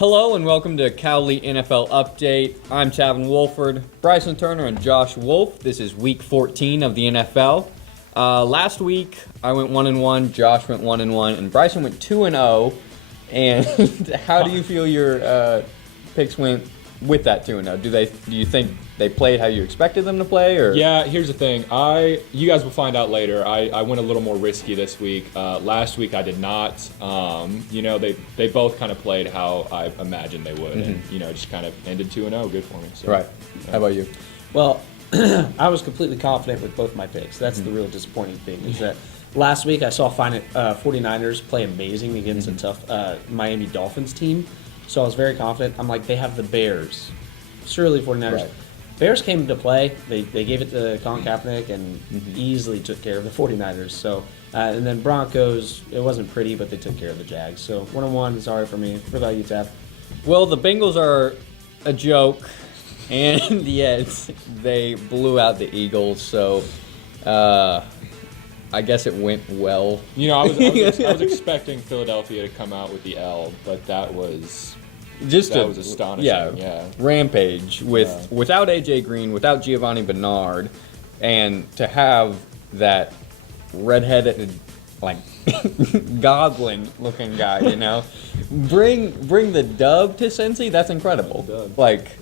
Hello and welcome to Cowley NFL Update. I'm Taven Wohlford, Bryson Turner, and Josh Wolf. This is Week 14 of the NFL. Last week I went 1-1, Josh went 1-1, and Bryson went 2-0. And how do you feel your picks went with that 2-0? Do you think they played how you expected them to play? Or? Yeah, here's the thing. You guys will find out later. I went a little more risky this week. Last week I did not. They both kind of played how I imagined they would, and just kind of ended 2-0. Good for me. So, right. Yeah. How about you? Well, I was completely confident with both my picks. That's the real disappointing thing, is that last week I saw 49ers play amazing against a tough Miami Dolphins team. So I was very confident. I'm like, they have the Bears. Surely 49ers. Right. Bears came into play. They gave it to Colin Kaepernick and easily took care of the 49ers. So, and then Broncos, it wasn't pretty, but they took care of the Jags. So 1-1 is all right for me. What about you, Tab? Well, the Bengals are a joke, and in the end, they blew out the Eagles. So, I guess it went well. I was expecting Philadelphia to come out with the L, but that was astonishing. Yeah. Rampage without AJ Green, without Giovanni Bernard, and to have that redheaded, like goblin-looking guy, bring the dub to Cincy. That's incredible. The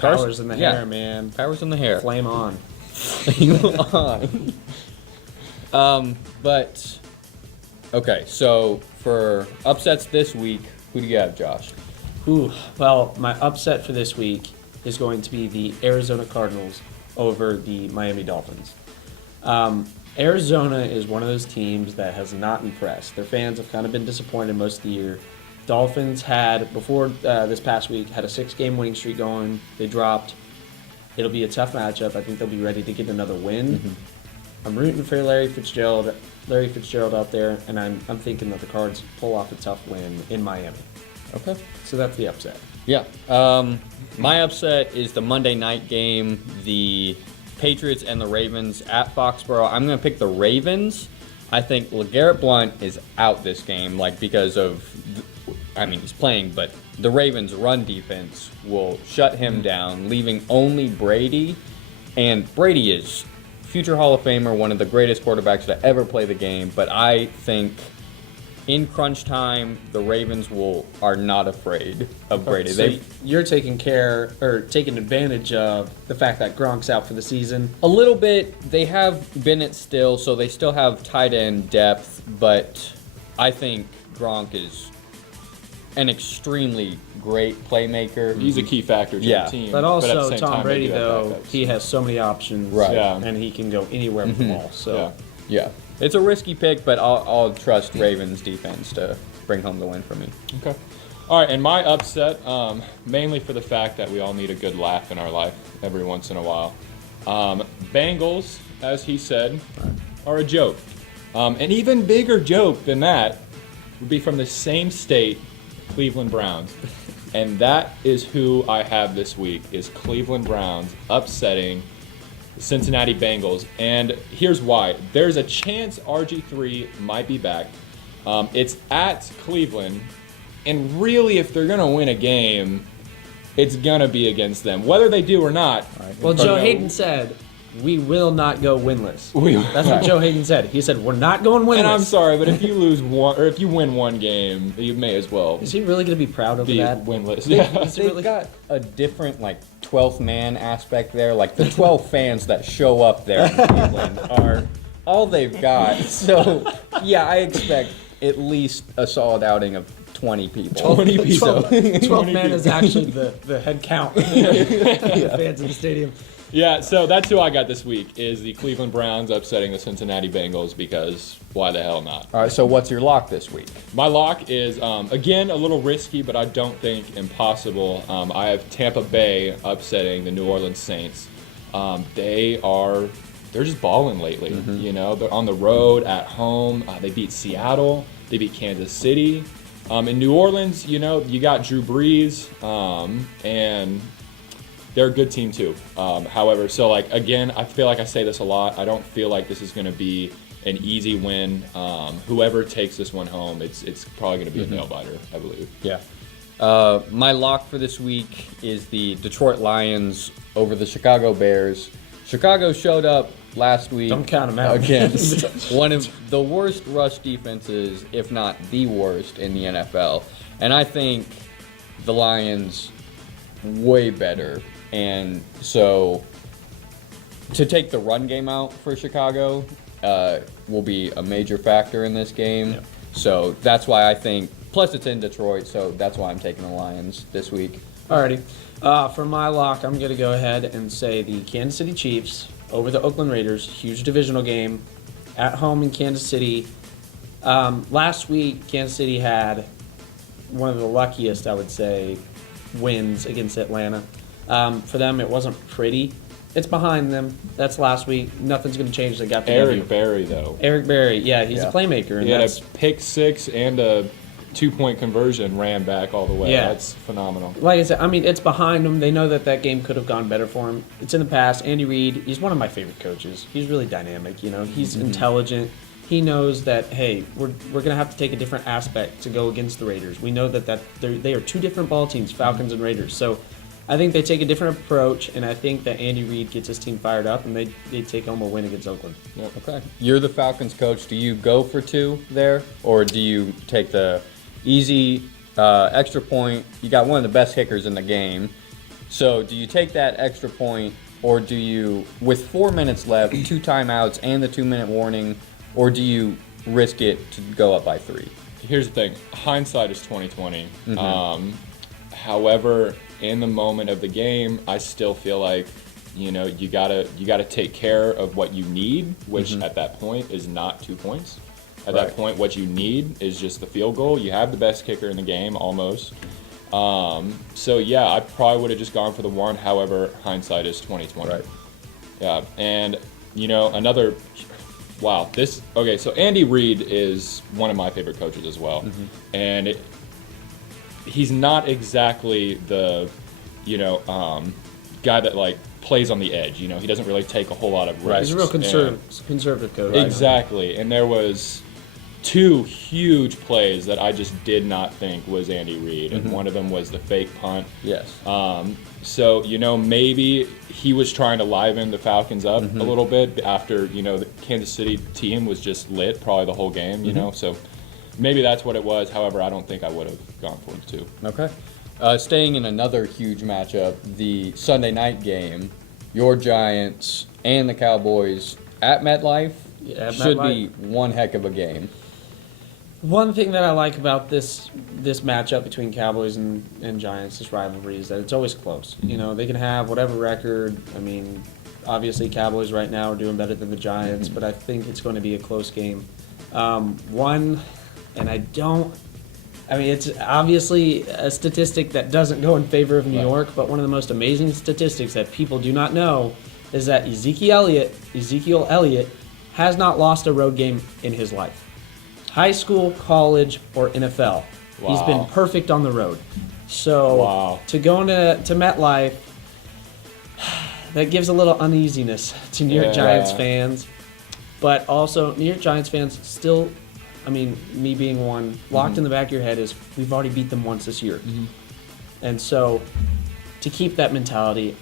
powers in the hair, man. Powers in the hair. Flame on. Flame on. But okay, so for upsets this week, who do you have, Josh? Well, my upset for this week is going to be the Arizona Cardinals over the Miami Dolphins. Arizona is one of those teams that has not impressed. Their fans have kind of been disappointed most of the year. Dolphins had, before this past week, had a 6-game winning streak going. They dropped. It'll be a tough matchup. I think they'll be ready to get another win. I'm rooting for Larry Fitzgerald out there, and I'm thinking that the Cards pull off a tough win in Miami. Okay. So that's the upset. Yeah. My upset is the Monday night game, the Patriots and the Ravens at Foxborough. I'm going to pick the Ravens. I think LeGarrette Blount is out this game, because of, he's playing, but the Ravens' run defense will shut him down, leaving only Brady. And Brady is future Hall of Famer, one of the greatest quarterbacks to ever play the game. But I think in crunch time, the Ravens are not afraid of Brady. So you're taking advantage of the fact that Gronk's out for the season? A little bit. They have Bennett still, so they still have tight end depth. But I think Gronk is an extremely great playmaker. He's a key factor to the team. But also, at the same Tom time, Brady, they do have though, backups. he has so many options, Right. Yeah. and he can go anywhere with the ball. So. Yeah. It's a risky pick, but I'll trust Ravens defense to bring home the win for me. Okay. All right, and my upset, mainly for the fact that we all need a good laugh in our life every once in a while. Bengals, as he said, are a joke. An even bigger joke than that would be from the same state, Cleveland Browns. And that is who I have this week, is Cleveland Browns upsetting the Cincinnati Bengals. And here's why. There's a chance RG3 might be back. It's at Cleveland. And really, if they're going to win a game, it's going to be against them. Whether they do or not. Well, Joe Hayden said, we will not go winless. That's what Joe Hayden said. He said, we're not going winless. And I'm sorry, but if you lose one, or if you win one game, you may as well Is he really going to be proud of be that? winless. They've got a different 12th man aspect there. The 12 fans that show up there in Cleveland are all they've got. So yeah, I expect at least a solid outing of 20 people. 20 people. 12 man is actually the head count of the fans in the stadium. Yeah, so that's who I got this week, is the Cleveland Browns upsetting the Cincinnati Bengals, because why the hell not? All right, so what's your lock this week? My lock is, again, a little risky, but I don't think impossible. I have Tampa Bay upsetting the New Orleans Saints. They're just balling lately. They're on the road, at home. They beat Seattle. They beat Kansas City. In New Orleans, you got Drew Brees, and they're a good team too. However, again, I feel like I say this a lot. I don't feel like this is going to be an easy win. Whoever takes this one home, it's probably going to be a nail biter, I believe. Yeah. My lock for this week is the Detroit Lions over the Chicago Bears. Chicago showed up last week. Don't count them out. Against one of the worst rush defenses, if not the worst, in the NFL. And I think the Lions way better. And so to take the run game out for Chicago will be a major factor in this game. Yep. So that's why I think, plus it's in Detroit, so that's why I'm taking the Lions this week. Alrighty. For my lock, I'm going to go ahead and say the Kansas City Chiefs over the Oakland Raiders. Huge divisional game at home in Kansas City. Last week, Kansas City had one of the luckiest, I would say, wins against Atlanta. For them, it wasn't pretty. It's behind them. That's last week. Nothing's going to change. They got the W. Eric Berry, though. Eric Berry, yeah, he's a playmaker. And He had that's, a pick six and a 2-point conversion, ran back all the way. Yeah. That's phenomenal. like I said, I mean, it's behind them. They know that game could have gone better for him. It's in the past. Andy Reid, he's one of my favorite coaches. He's really dynamic. He's intelligent. He knows that, hey, we're going to have to take a different aspect to go against the Raiders. We know that they are two different ball teams, Falcons and Raiders. So I think they take a different approach, and I think that Andy Reid gets his team fired up, and they take home a win against Oakland. Yep. Okay. You're the Falcons coach. Do you go for 2 there, or do you take the easy extra point? You got one of the best kickers in the game. So do you take that extra point, or do you, with 4 minutes left, 2 timeouts, and the 2-minute warning, or do you risk it to go up by 3? Here's the thing. Hindsight is 2020. However, in the moment of the game, I still feel like, you gotta take care of what you need, which at that point is not 2 points. At that point, what you need is just the field goal. You have the best kicker in the game, almost. So yeah, I probably would have just gone for the 1. However, hindsight is 2020. Right. Yeah, and another. Wow. So Andy Reid is one of my favorite coaches as well, and he's not exactly the, guy that plays on the edge. He doesn't really take a whole lot of risks. He's a real conservative coach. Exactly, and there was 2 huge plays that I just did not think was Andy Reid, and one of them was the fake punt. Yes. So, maybe he was trying to liven the Falcons up a little bit after, the Kansas City team was just lit probably the whole game, so maybe that's what it was. However, I don't think I would have gone for it too. Okay. Staying in another huge matchup, the Sunday night game, your Giants and the Cowboys at MetLife should be one heck of a game. One thing that I like about this matchup between Cowboys and Giants, this rivalry, is that it's always close. They can have whatever record. I mean, obviously Cowboys right now are doing better than the Giants, but I think it's going to be a close game. It's obviously a statistic that doesn't go in favor of New York, but one of the most amazing statistics that people do not know is that Ezekiel Elliott has not lost a road game in his life. High school, college, or NFL. Wow. He's been perfect on the road. So to go to MetLife, that gives a little uneasiness to New York Giants fans. But also, New York Giants fans still, me being one, locked in the back of your head is we've already beat them once this year. And so to keep that mentality,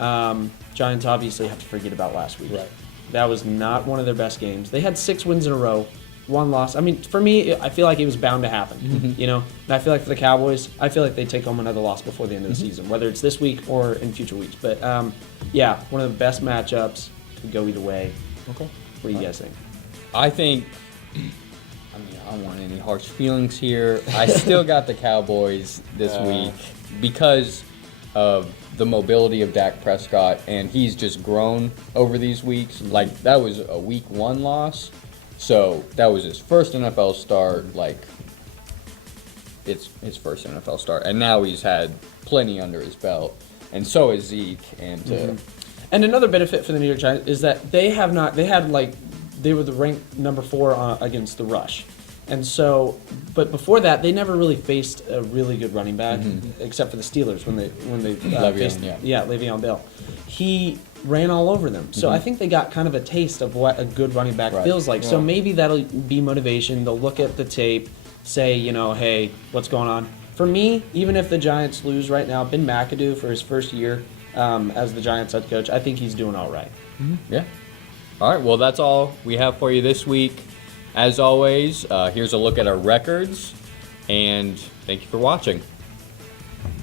Giants obviously have to forget about last week. Right. That was not one of their best games. They had 6 wins in a row. 1 loss. For me, I feel like it was bound to happen. And I feel like for the Cowboys, I feel like they take home another loss before the end of the season, whether it's this week or in future weeks. But one of the best matchups. Could go either way. Okay. What do you guys think? I think, I don't want any harsh feelings here. I still got the Cowboys this week because of the mobility of Dak Prescott, and he's just grown over these weeks. That was a week 1 loss. So that was his first NFL start, it's his first NFL start, and now he's had plenty under his belt, and so is Zeke. And another benefit for the New York Giants is that they were the ranked number 4 against the rush, and so, but before that they never really faced a really good running back, except for the Steelers when they faced Le'Veon Bell. He ran all over them. So I think they got kind of a taste of what a good running back feels like. Yeah. So maybe that'll be motivation. They'll look at the tape, say, hey, what's going on? For me, even if the Giants lose right now, Ben McAdoo for his first year as the Giants head coach, I think he's doing all right. Yeah. All right, well, that's all we have for you this week. As always, here's a look at our records, and thank you for watching.